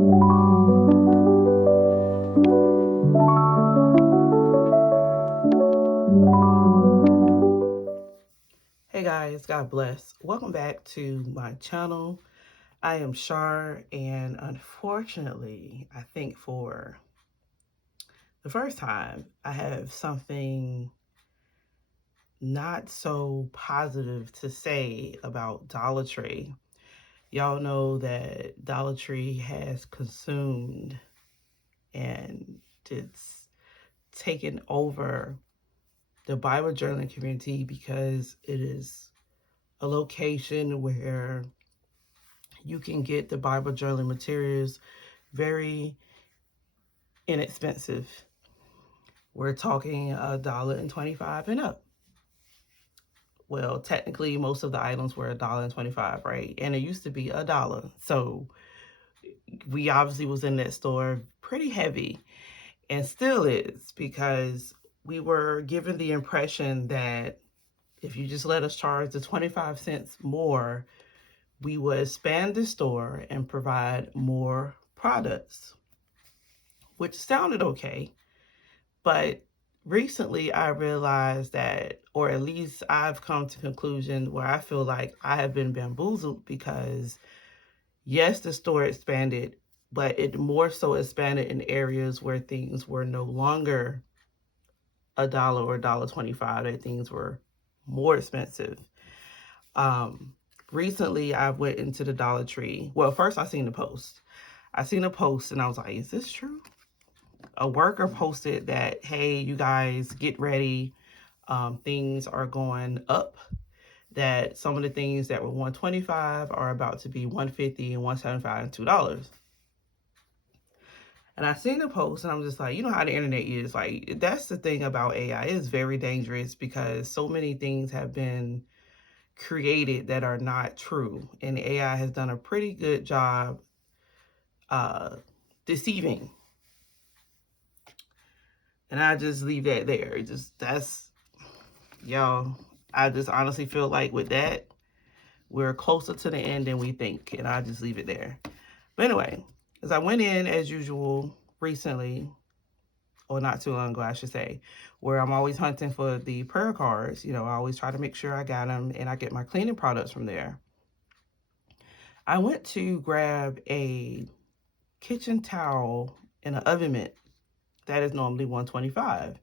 Hey guys, God bless. Welcome back to my channel. I am Char, and unfortunately, I think for the first time, I have something not so positive to say about Dollar Tree. Y'all know that Dollar Tree has consumed and it's taken over the Bible journaling community because it is a location where you can get the Bible journaling materials very inexpensive. We're talking $1.25 and up. Well, technically, most of the items were $1.25, right? And it used to be $1. So we obviously was in that store pretty heavy, and still is, because we were given the impression that if you just let us charge the 25 cents more, we would expand the store and provide more products, which sounded okay. But recently I realized that, or at least I've come to conclusion where I feel like I have been bamboozled, because yes, the store expanded, but it more so expanded in areas where things were no longer $1 or $1.25, that things were more expensive. Recently I went into the Dollar Tree. Well, first I seen the post. I seen a post and I was like, is this true? A worker posted that, hey, you guys get ready. Things are going up. That some of the things that were $1.25 are about to be $1.50 and $1.75 and $2. And I seen the post and I'm just like, you know how the internet is. Like, that's the thing about AI. It's very dangerous because so many things have been created that are not true. And AI has done a pretty good job deceiving. And I just leave that there. Y'all, I just honestly feel like with that, we're closer to the end than we think. And I just leave it there. But anyway, as I went in as usual recently, or not too long ago, I should say, where I'm always hunting for the prayer cards. You know, I always try to make sure I got them, and I get my cleaning products from there. I went to grab a kitchen towel and an oven mitt that is normally $1.25,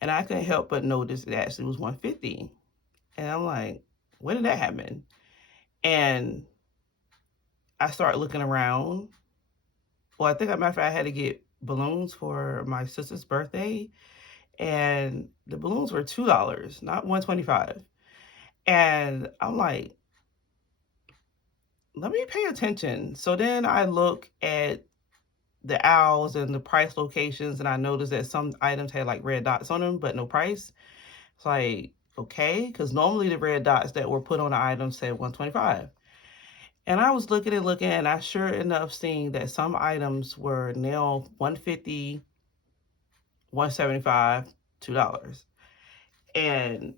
and I couldn't help but notice it actually was $1.50, and I'm like, when did that happen? And I started looking around. Well, I think, as a matter of fact, I had to get balloons for my sister's birthday, and the balloons were $2, not $1.25. And I'm like, let me pay attention. So then I look at the aisles and the price locations, and I noticed that some items had like red dots on them, but no price. It's like, okay, because normally the red dots that were put on the items said $1.25. And I was looking, and I sure enough seen that some items were now $1.50, $1.75, $2. And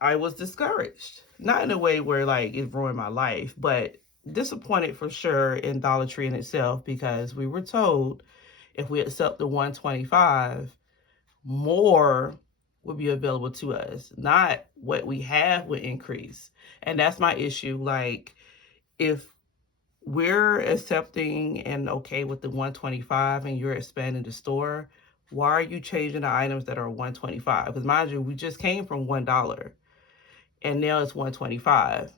I was discouraged. Not in a way where like it ruined my life, but disappointed for sure in Dollar Tree in itself, because we were told if we accept the 125, more would be available to us. Not what we have would increase. And that's my issue. Like, if we're accepting and okay with the 125 and you're expanding the store, why are you changing the items that are 125? Because mind you, we just came from $1 and now it's 125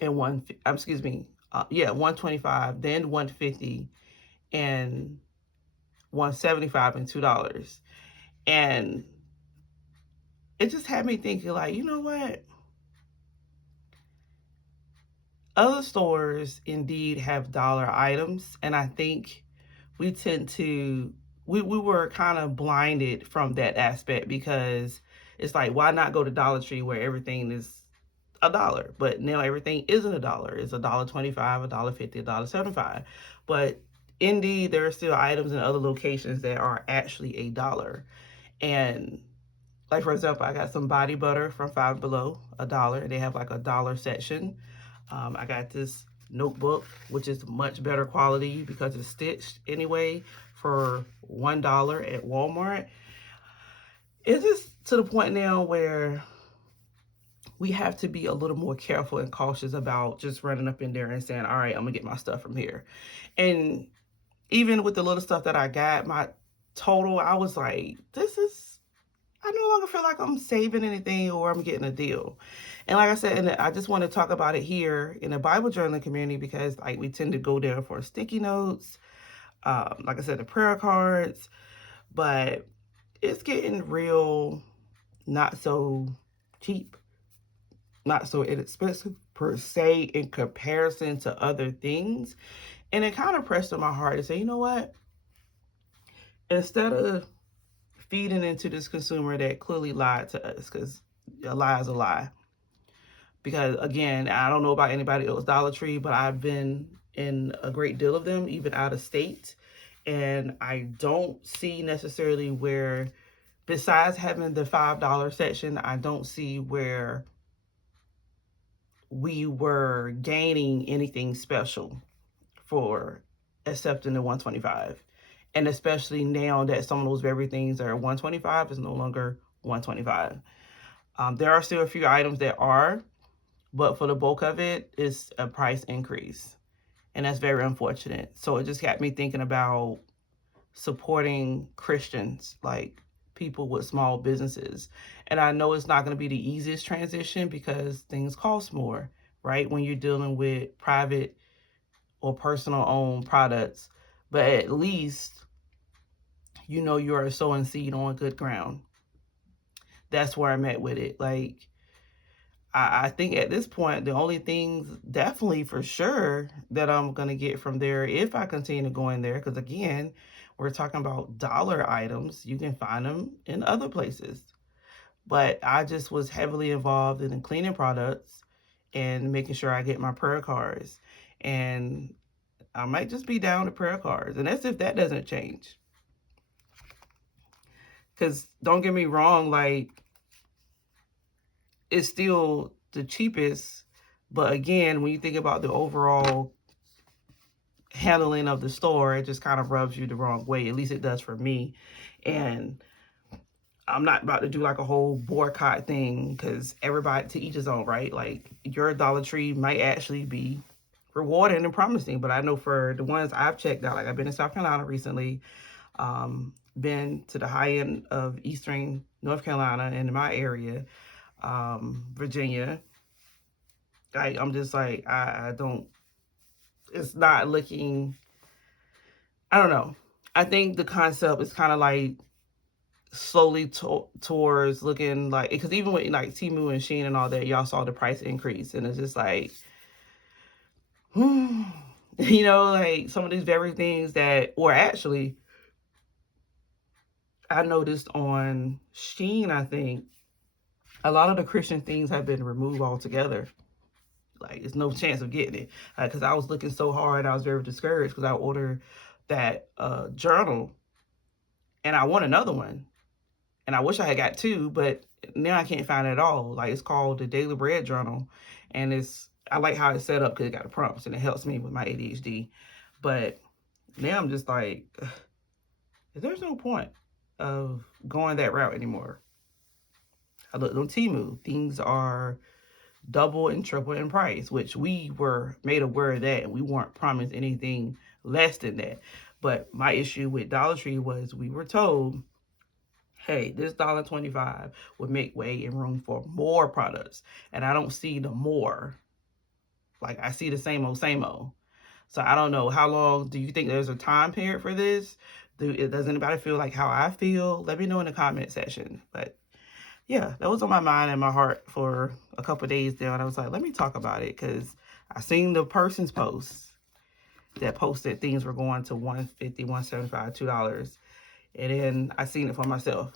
and 125, then 150 and 175 and $2. And it just had me thinking, like, you know what? Other stores indeed have dollar items, and I think we tend to, we were kind of blinded from that aspect, because it's like, why not go to Dollar Tree where everything is $1? But now everything isn't $1. It's $1.25, $1.50, $1.75. But indeed, there are still items in other locations that are actually $1. And like, for example, I got some body butter from Five Below, $1. They have like a dollar section. I got this notebook, which is much better quality because it's stitched anyway, for $1 at Walmart. It's just to the point now where we have to be a little more careful and cautious about just running up in there and saying, all right, I'm gonna get my stuff from here. And even with the little stuff that I got, my total, I was like, I no longer feel like I'm saving anything or I'm getting a deal. And like I said, and I just want to talk about it here in the Bible journaling community, because like we tend to go there for sticky notes, like I said, the prayer cards, but it's getting real not so cheap, not so inexpensive per se in comparison to other things. And it kind of pressed on my heart to say, you know what? Instead of feeding into this consumer that clearly lied to us, because a lie is a lie. Because again, I don't know about anybody else Dollar Tree, but I've been in a great deal of them, even out of state. And I don't see necessarily where, besides having the $5 section, I don't see where we were gaining anything special for accepting the 125. And especially now that some of those very things that are 125 is no longer 125. There are still a few items that are, but for the bulk of it, it's a price increase. And that's very unfortunate. So it just got me thinking about supporting Christians, like people with small businesses. And I know it's not going to be the easiest transition because things cost more, right? When you're dealing with private or personal owned products, but at least you know you are sowing seed on good ground. That's where I'm at with it. Like, I think at this point, the only things definitely for sure that I'm going to get from there, if I continue to go in there, because again, we're talking about dollar items. You can find them in other places. But I just was heavily involved in the cleaning products and making sure I get my prayer cards. And I might just be down to prayer cards. And that's if that doesn't change. Because don't get me wrong, like, it's still the cheapest. But again, when you think about the overall handling of the store, it just kind of rubs you the wrong way. At least it does for me. And I'm not about to do like a whole boycott thing, because everybody to each his own, right? Like, your Dollar Tree might actually be rewarding and promising, but I know for the ones I've checked out, like I've been in South Carolina recently, been to the high end of Eastern North Carolina and in my area, Virginia. Like, I'm just like, I don't, it's not looking, I don't know. I think the concept is kind of like slowly towards looking like, because even with like Temu and Shein and all that, y'all saw the price increase, and it's just like, you know, like some of these very things that, or actually, I noticed on Shein, I think a lot of the Christian things have been removed altogether. Like, there's no chance of getting it, because I was looking so hard. I was very discouraged because I ordered that journal, and I want another one. And I wish I had got two, but now I can't find it at all. Like, it's called the Daily Bread Journal. And I like how it's set up because it got the prompts and it helps me with my ADHD. But now I'm just like, there's no point of going that route anymore. I looked on Temu. Things are double and triple in price, which we were made aware of that. And we weren't promised anything less than that. But my issue with Dollar Tree was we were told, hey, this $1.25 would make way and room for more products. And I don't see the more. Like, I see the same old, same old. So I don't know, how long do you think there's a time period for this? Does anybody feel like how I feel? Let me know in the comment section. But yeah, that was on my mind and my heart for a couple of days there. And I was like, let me talk about it, because I seen the person's post that posted things were going to $1.50, $1.75, $2. And then I seen it for myself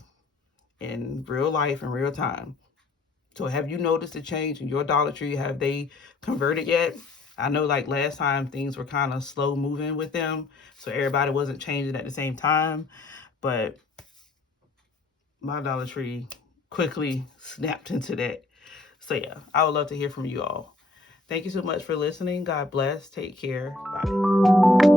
in real life, in real time. So have you noticed a change in your Dollar Tree? Have they converted yet? I know like last time things were kind of slow moving with them, so everybody wasn't changing at the same time. But my Dollar Tree quickly snapped into that. So yeah, I would love to hear from you all. Thank you so much for listening. God bless. Take care. Bye.